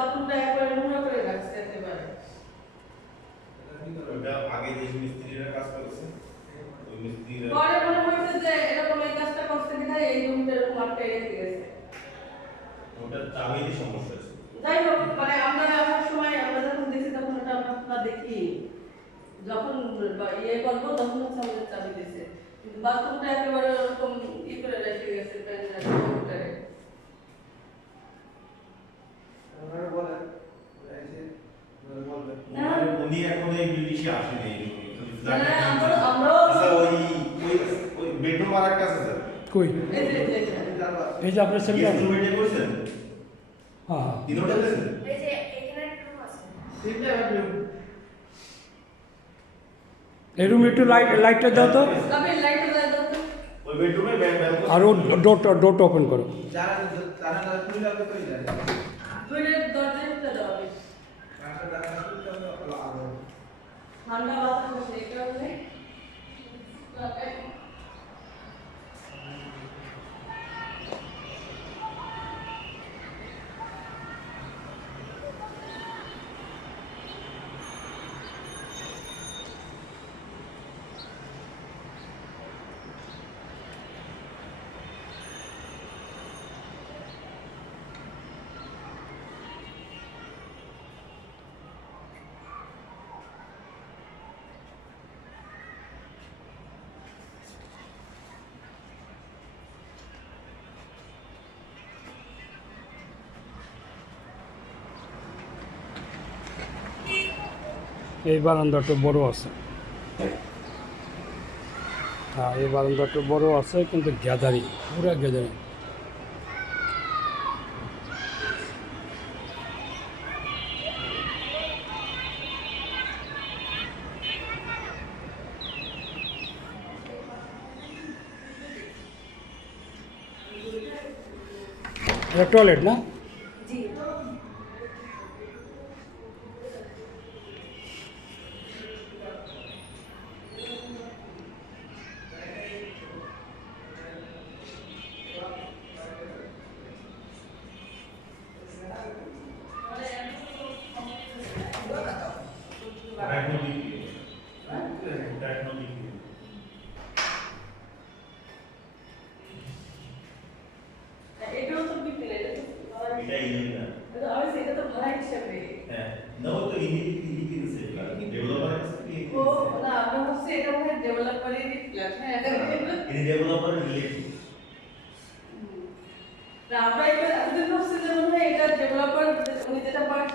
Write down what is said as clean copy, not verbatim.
বাথরুমটা একবারে নোংরা করে রাখছে একেবারে। ওটা আগে যে মিস্ত্রিরা কাজ করেছে ওই মিস্ত্রিরা পরে মনে হয়েছে যে এরকম এই কাজটা করতে বিধায় এই রুমটা এরকম আটকে রেখে গেছে। ওটা চাবিরই সমস্যা ছিল। যাই হোক, মানে আমরা আসার সময় আমরা যখন দেখি তখন ওটা আমরা দেখি, যখন ইয়ে করবো তখন হচ্ছে আমাদের চাবি দিয়েছে, কিন্তু বাথরুমটা একেবারে ওরকম ই করে রেখে গেছে কম্পিউটারে। উনি এখন এই ব্রিটিশে আসেনি। আমরাও ওই ওই বেডরুম আর একটা আছে স্যার। কই এই যে এই যে আপনার সেন্টার? গেস্ট রুমে করছেন? হ্যাঁ হ্যাঁ, তিনটা আছে? এই যে এখানে একটা রুম আছে। তিনটা বেডরুম। এই রুমে একটু লাইটটা দাও তো, তবে লাইট জ্বালা দাও তো। ওই বেডরুমে আর ও ডোরটা ওপেন করো। টয়লেট দরজাটা দাও আমি। ঠান্ডা বাতাস আছে এই কারণে। এই বারান্দাটা বড় আছে, হ্যাঁ এই বারান্দাটা বড় আছে, কিন্তু গ্যাদারিং, পুরা গ্যাদারিং। এটা টয়লেট না? জি। এগুলো তো বিক্রি এটা তো ভাড়া এটা ইনি না। এটা আমি সেটা তো ভাড়া হিসেবে। হ্যাঁ, নাও তো ইনি কিনছে। ডেভেলপার কি? ও না, আমরা হচ্ছে এটা মনে হয় ডেভেলপারেরই ফ্ল্যাট। হ্যাঁ ইনি ডেভেলপার রিলেটিভ। না, আমরা এটা এতদিন ভাবছি যে মনে হয় এটা ডেভেলপার উনি যেটা পায়